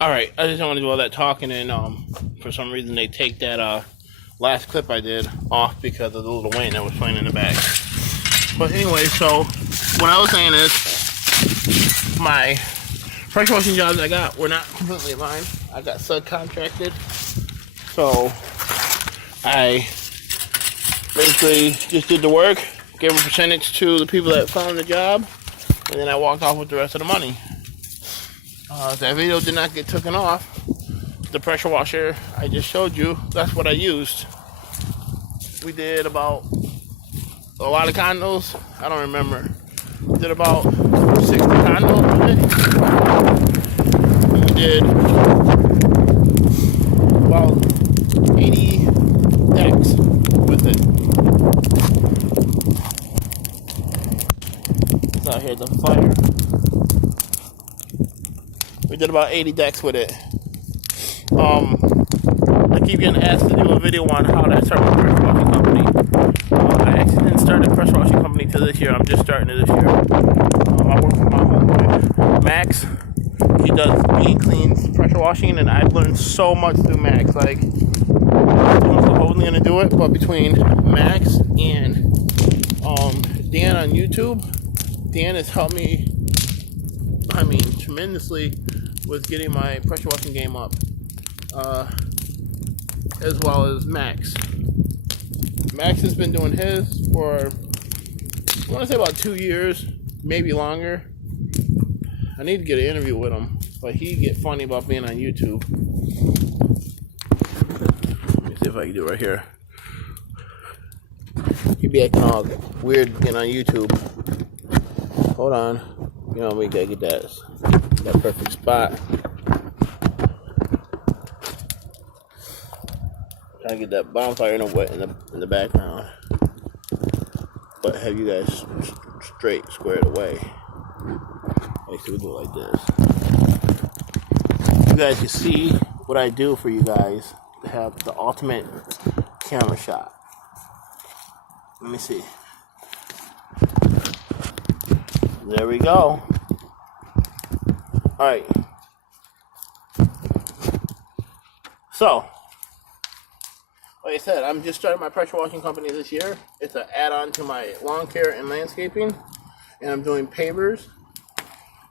Alright, I just don't want to do all that talking, and for some reason they take that last clip I did off because of the little Wayne that was playing in the back. But anyway, so what I was saying is my pressure washing jobs I got were not completely mine. I got subcontracted. So I basically just did the work, gave a percentage to the people that found the job, and then I walked off with the rest of the money. That video did not get taken off. The pressure washer I just showed you, that's what I used. We did about a lot of condos. I don't remember. We did about 60 condos with it. We did about 80 decks with it. It's out here, the fire. We did about 80 decks with it. I keep getting asked to do a video on how to start my pressure washing company. I actually didn't start a pressure washing company till this year. I'm just starting it this year. I work with my homeboy, Max. He does mean cleans pressure washing, and I've learned so much through Max. Like, I'm supposedly gonna do it, but between Max and Dan on YouTube, Dan has helped me, tremendously with getting my pressure washing game up, as well as Max. Max has been doing his for, I want to say about 2 years, maybe longer. I need to get an interview with him, but he get funny about being on YouTube. Let me see if I can do it right here. He be acting all weird being on YouTube. Hold on. You know, we gotta get that perfect spot. Trying to get that bonfire in the background, but have you guys straight squared away. Actually, we'll do it like this. You guys can see what I do for you guys to have the ultimate camera shot. Let me see. There we go. Alright. So, like I said, I'm just starting my pressure washing company this year. It's an add-on to my lawn care and landscaping. And I'm doing pavers.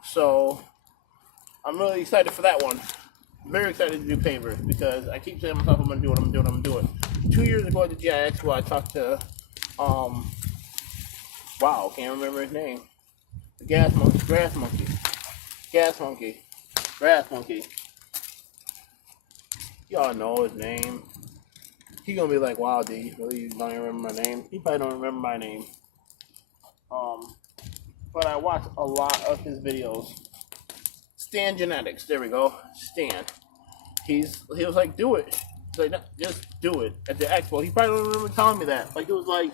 So, I'm really excited for that one. I'm very excited to do pavers because I keep saying to myself, I'm going to do it. 2 years ago at the GI Expo, I talked to, can't remember his name. The grass monkey. Y'all know his name. He gonna be like, wow, D, really, you don't even remember my name? He probably don't remember my name. But I watch a lot of his videos. Stan Genetics, there we go. Stan. He was like, do it. He's like, no, just do it. At the expo, he probably don't remember telling me that. Like, it was like,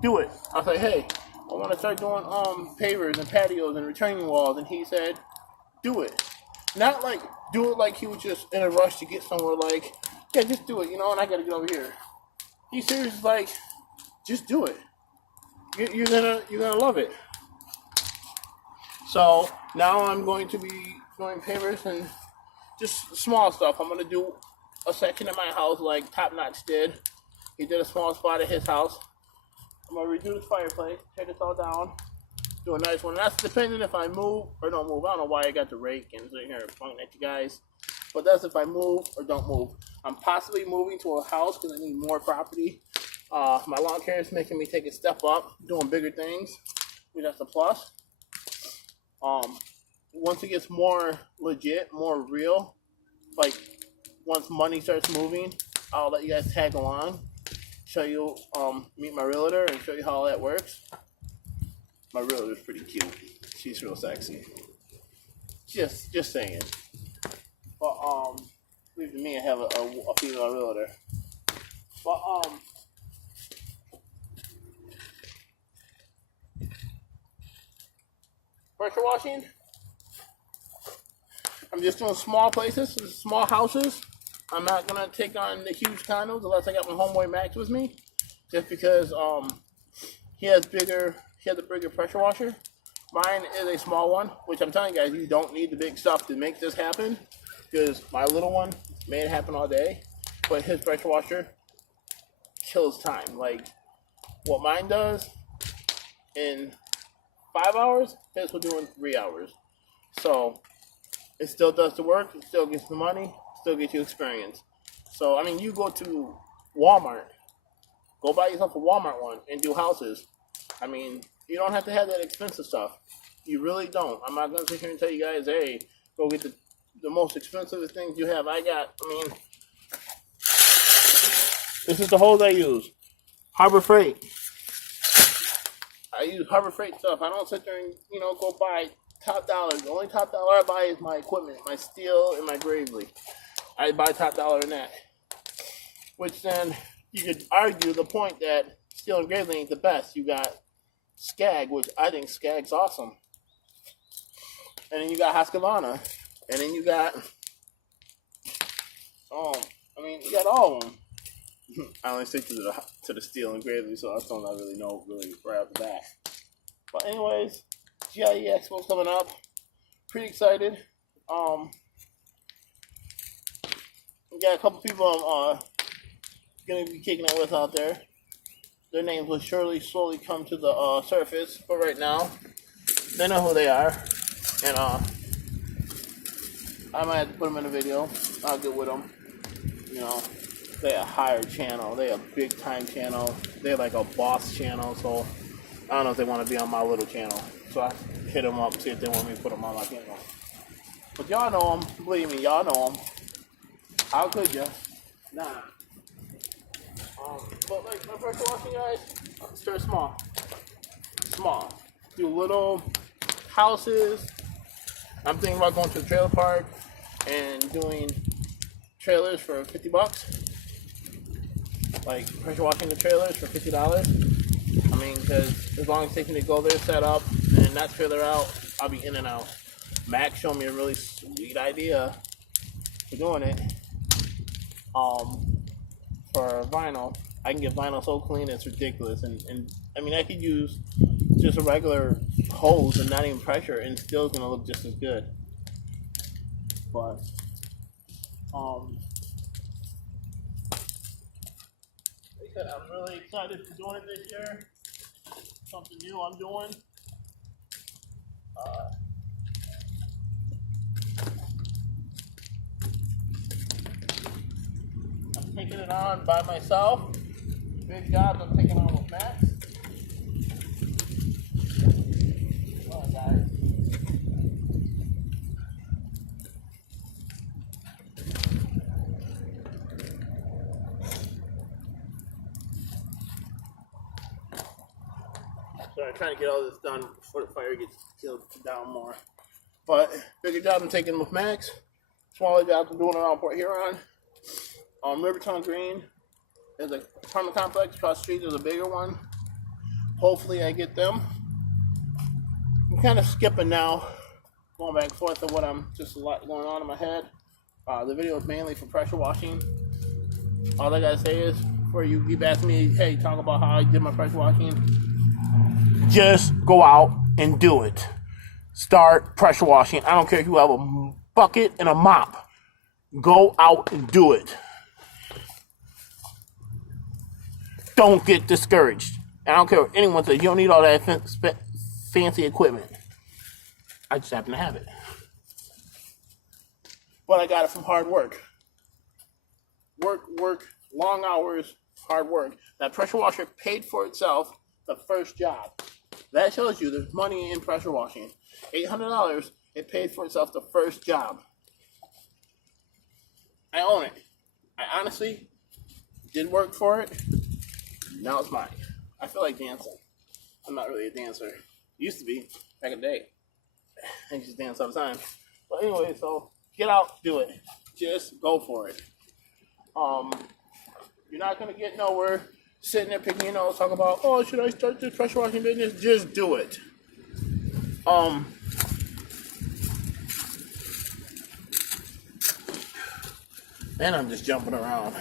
do it. I was like, hey, I want to start doing pavers and patios and retaining walls, and he said, do it. Not like do it like he was just in a rush to get somewhere. Like, yeah, just do it, you know. And I gotta get over here. He's serious, like, just do it. You're gonna love it. So now I'm going to be doing pavers and just small stuff. I'm gonna do a section of my house like Top Notch did. He did a small spot at his house. I'm gonna redo this fireplace, tear this all down, do a nice one. And that's depending if I move or don't move. I don't know why I got the rake and sitting here pointing at you guys, but that's if I move or don't move. I'm possibly moving to a house because I need more property. My lawn care is making me take a step up, doing bigger things. That's a plus. Once it gets more legit, more real, like once money starts moving, I'll let you guys tag along. Show you, meet my realtor and show you how all that works. My realtor's pretty cute. She's real sexy. Just saying. But, leave to me, I have a female realtor. But, pressure washing, I'm just doing small places, small houses. I'm not gonna take on the huge condos unless I got my homeboy Max with me, just because he has a bigger pressure washer. Mine is a small one, which I'm telling you guys, you don't need the big stuff to make this happen. because my little one made it happen all day, but his pressure washer kills time. Like what mine does in 5 hours, his will do in 3 hours. So it still does the work, it still gets the money, still gets you experience. So I mean, you go to Walmart, go buy yourself a Walmart one and do houses. I mean, you don't have to have that expensive stuff. You really don't. I'm not going to sit here and tell you guys, hey, go get the most expensive things you have. I mean, this is the hose I use. Harbor Freight. I use Harbor Freight stuff. I don't sit there and, go buy top dollar. The only top dollar I buy is my equipment, my steel and my Gravely. I buy top dollar in that. Which then, you could argue the point that steel and Gravely ain't the best. You got Skag, which I think Skag's awesome. And then you got Husqvarna. And then you got, you got all of them. I only stick to the steel and Gravely, so that's something I really know right off the bat. But anyways, GIE Expo's coming up. Pretty excited. We got a couple people I'm gonna be kicking it with out there. Their names will surely slowly come to the surface, but right now, they know who they are, and I might have to put them in a video. I'll get with them. They a higher channel. They a big time channel. They're like a boss channel. So I don't know if they want to be on my little channel. So I hit them up, see if they want me to put them on my channel. But y'all know them. Believe me, y'all know them. How could you? Nah. But like my pressure washing, guys, start small. Small. Do little houses. I'm thinking about going to a trailer park and doing trailers for $50. Like pressure washing the trailers for $50. I mean, because as long as it takes me to go there, set up, and not trailer out, I'll be in and out. Max showed me a really sweet idea for doing it. For vinyl, I can get vinyl so clean it's ridiculous. And I mean, I could use just a regular hose and not even pressure, and still gonna look just as good. But I'm really excited for doing it this year. Something new I'm doing. I'm taking it on by myself. Big jobs I'm taking on with Max. Come on, guys. So I'm trying to get all this done before the fire gets killed down more. But bigger job I'm taking with Max. Smaller jobs I'm doing around Port Huron. Riverton Green. There's a apartment complex across the street. There's a bigger one. Hopefully I get them. I'm kind of skipping now. Going back and forth of what I'm just a lot going on in my head. The video is mainly for pressure washing. All I gotta say is, before you keep asking me, hey, talk about how I did my pressure washing. Just go out and do it. Start pressure washing. I don't care if you have a bucket and a mop. Go out and do it. Don't get discouraged. I don't care what anyone says. You don't need all that fancy equipment. I just happen to have it. But I got it from hard work. Work, long hours, hard work. That pressure washer paid for itself the first job. That shows you there's money in pressure washing. $800, it paid for itself the first job. I own it. I honestly did work for it. Now it's mine. I feel like dancing. I'm not really a dancer. Used to be, back in the day. I used to dance all the time. But anyway, so get out, do it. Just go for it. You're not going to get nowhere sitting there picking your nose, talking about, oh, should I start this pressure washing business? Just do it. And I'm just jumping around.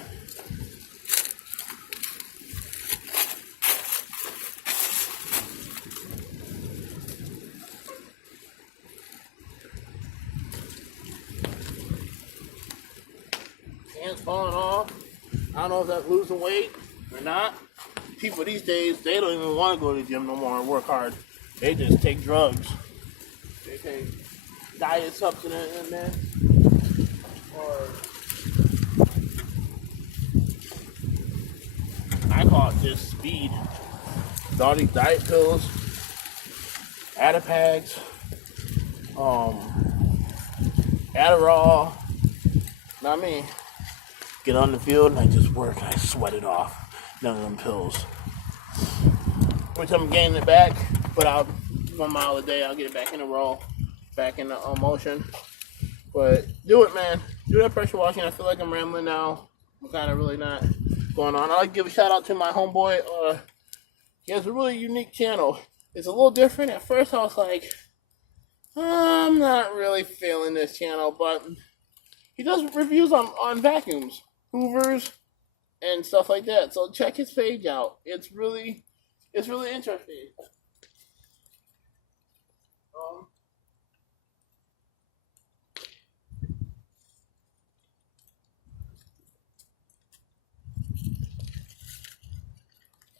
hands falling off. I don't know if that's losing weight or not. People these days, they don't even want to go to the gym no more and work hard. They just take drugs. They take diet supplements in there. Or I call it just speed. All these diet pills, Adipags, Adderall. Not me. Get on the field and I just work and I sweat it off. None of them pills. Which I'm gaining it back, but I'll 1 mile a day. I'll get it back in a row, back in the motion. But do it, man. Do that pressure washing. I feel like I'm rambling now. I'm kind of really not going on. I'd like to give a shout out to my homeboy. He has a really unique channel. It's a little different. At first, I was like, I'm not really feeling this channel, but he does reviews on vacuums, Hoovers, and stuff like that. So check his page out. It's really interesting.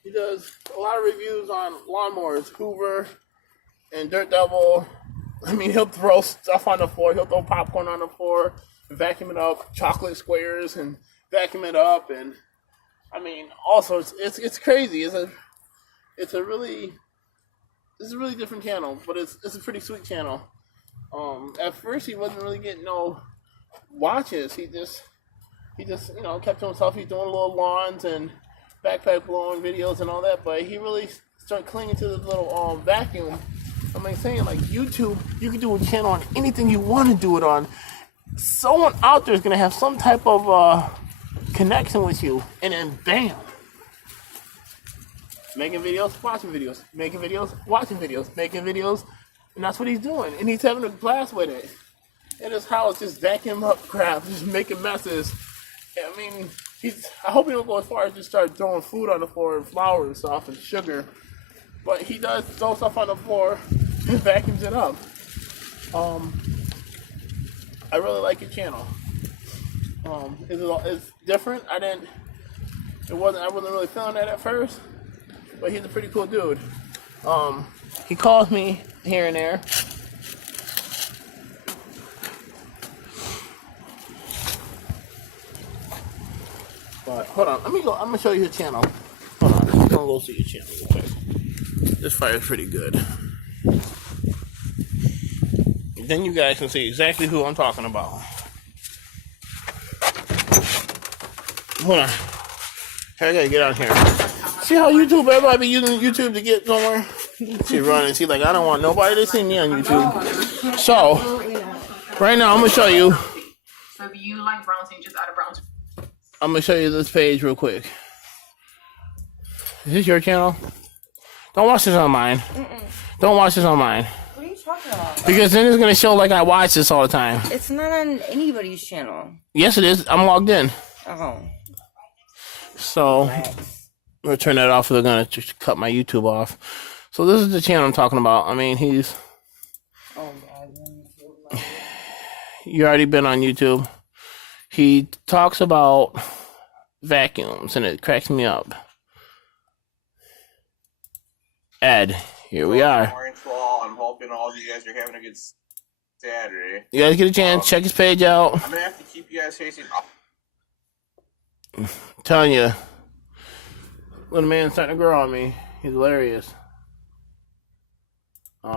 He does a lot of reviews on lawnmowers, Hoover, and Dirt Devil. I mean, he'll throw stuff on the floor. He'll throw popcorn on the floor, vacuum it up, chocolate squares, and vacuum it up. And I mean, also it's crazy. It's a really different channel, but it's a pretty sweet channel. At first he wasn't really getting no watches. He just kept to himself. He's doing little lawns and backpack blowing videos and all that, but he really started clinging to the little vacuum. I mean, saying like YouTube, you can do a channel on anything you want to do it on. Someone out there is going to have some type of connection with you, and then bam, making videos, watching videos, making videos, watching videos, making videos, and that's what he's doing, and he's having a blast with it. And his house just vacuum up crap, just making messes. I mean, I hope he don't go as far as just start throwing food on the floor and flour and stuff and sugar. But he does throw stuff on the floor and vacuums it up. I really like your channel. It's different. I wasn't really feeling that at first, but he's a pretty cool dude. He calls me here and there. But hold on, let me go. I'm gonna show you his channel. Hold on, I'm gonna go see your channel real quick. This fire is pretty good. Then you guys can see exactly who I'm talking about. Hold on. I gotta get out here. See how YouTube, everybody be using YouTube to get somewhere? She running. She like, I don't want nobody to see me on YouTube. So, right now I'm gonna show you. So if you like brown, so you just add a brown. I'm gonna show you this page real quick. Is this your channel? Don't watch this on mine. Don't watch this on mine. What are you talking about? Because then it's gonna show like I watch this all the time. It's not on anybody's channel. Yes, it is. I'm logged in. Oh. So, I'm gonna turn that off. They're gonna just cut my YouTube off. So this is the channel I'm talking about. I mean, he's. Oh God. You already been on YouTube. He talks about vacuums, and it cracks me up. Ed, here we are. I'm hoping all of you guys are having a good Saturday. You guys get a chance, check his page out. I'm gonna have to keep you guys facing up. Telling you, little man's starting to grow on me. He's hilarious. He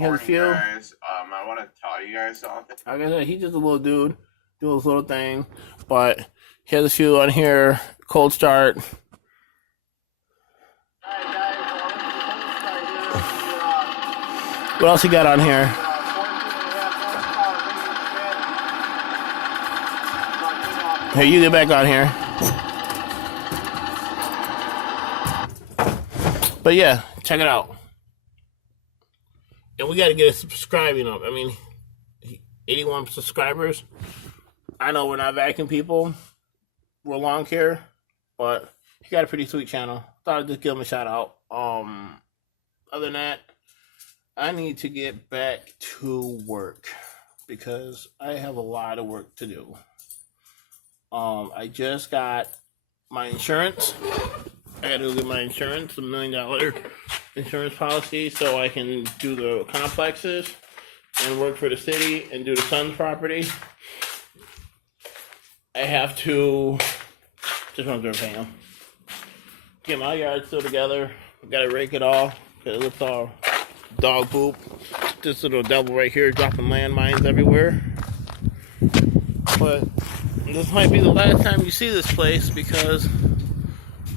has a few. Guys, I want to tell you guys something. Like I said, he's just a little dude, do his little thing, but he has a few on here. Cold start. What else he got on here? Here, you get back on here. But yeah, check it out. And we got to get a subscribing up. I mean, 81 subscribers. I know we're not vacuum people. We're lawn care. But he got a pretty sweet channel. Thought I'd just give him a shout out. Other than that, I need to get back to work because I have a lot of work to do. I just got my insurance. I had to go get my insurance, $1 million insurance policy, so I can do the complexes and work for the city and do the son's property. I have to just run through and pay him. Get my yard still together. Gotta rake it all because it looks all dog poop. This little devil right here dropping landmines everywhere. But this might be the last time you see this place because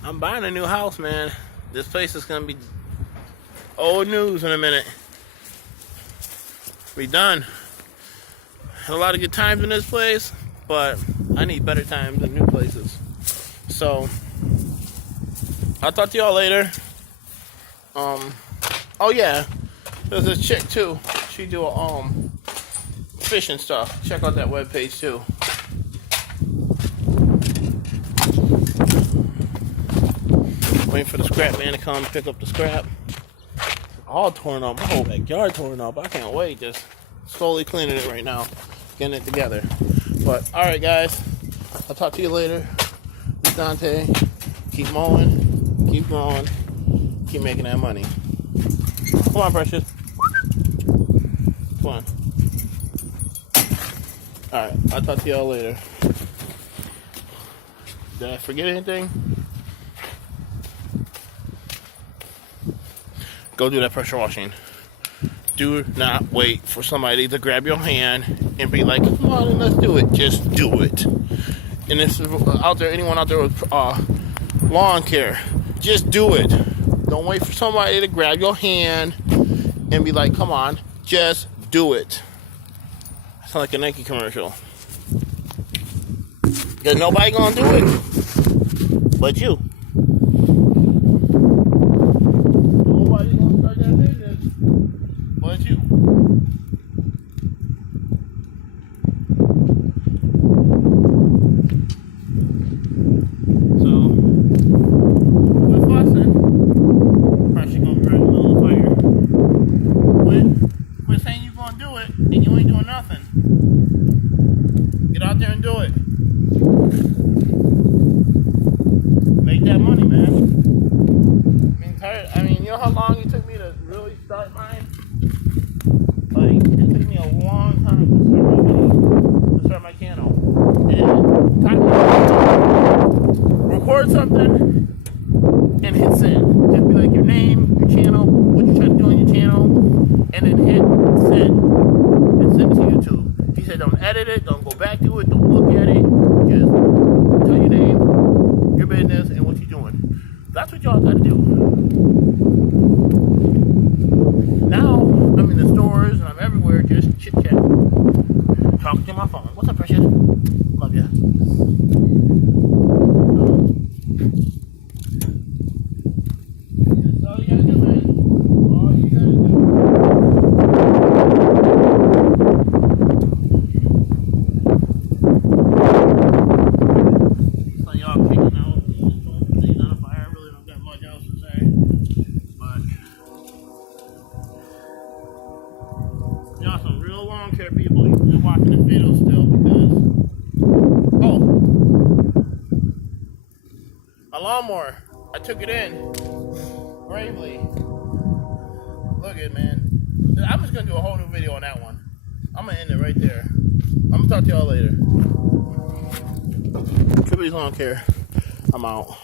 I'm buying a new house, man. This place is gonna be old news in a minute. We done. Had a lot of good times in this place, but I need better times in new places. So I'll talk to y'all later. Oh yeah, there's a chick too. She do fishing stuff. Check out that webpage too. Waiting for the scrap man to come pick up the scrap. All torn up. My whole backyard torn up. I can't wait. Just slowly cleaning it right now. Getting it together. But, alright guys. I'll talk to you later. This is Dante. Keep mowing. Keep growing. Keep making that money. Come on, Precious. Come on. Alright. I'll talk to y'all later. Did I forget anything? Go do that pressure washing. Do not wait for somebody to grab your hand and be like, come on and let's do it. Just do it. And this is out there, anyone out there with lawn care, just do it. Don't wait for somebody to grab your hand and be like, come on, just do it. Sounds like a Nike commercial. Because nobody gonna do it but you. Nobody's gonna start that business but you. So, quit fussing. Pressure gonna be right in the middle of the fire. Quit saying you're gonna do it and you ain't doing nothing. Get out there and do it. Make that money, man. I mean, you know how long it took me to really start mine? Like, it took me a long time to start my channel. And record something and hit send. Just be like your name, your channel, what you're trying to do on your channel, and then hit send. And send it to YouTube. He said don't edit it, don't go back to it, don't look at it. Just tell your name, your business, and what you're doing. That's what y'all got to do. Now, I'm in the stores and I'm everywhere just chit-chatting. Talking to my phone. What's up, Precious? Love ya. That's all you gotta do, man. All you gotta do. So y'all kicking out. Things on fire. I really don't got much else to say. But y'all some real lawn care people. You're watching this video still because a lawnmower. I took it in bravely. Look at it, man. I'm just gonna do a whole new video on that one. I'm gonna end it right there. I'm gonna talk to y'all later. Triple Lawn Care. I'm out.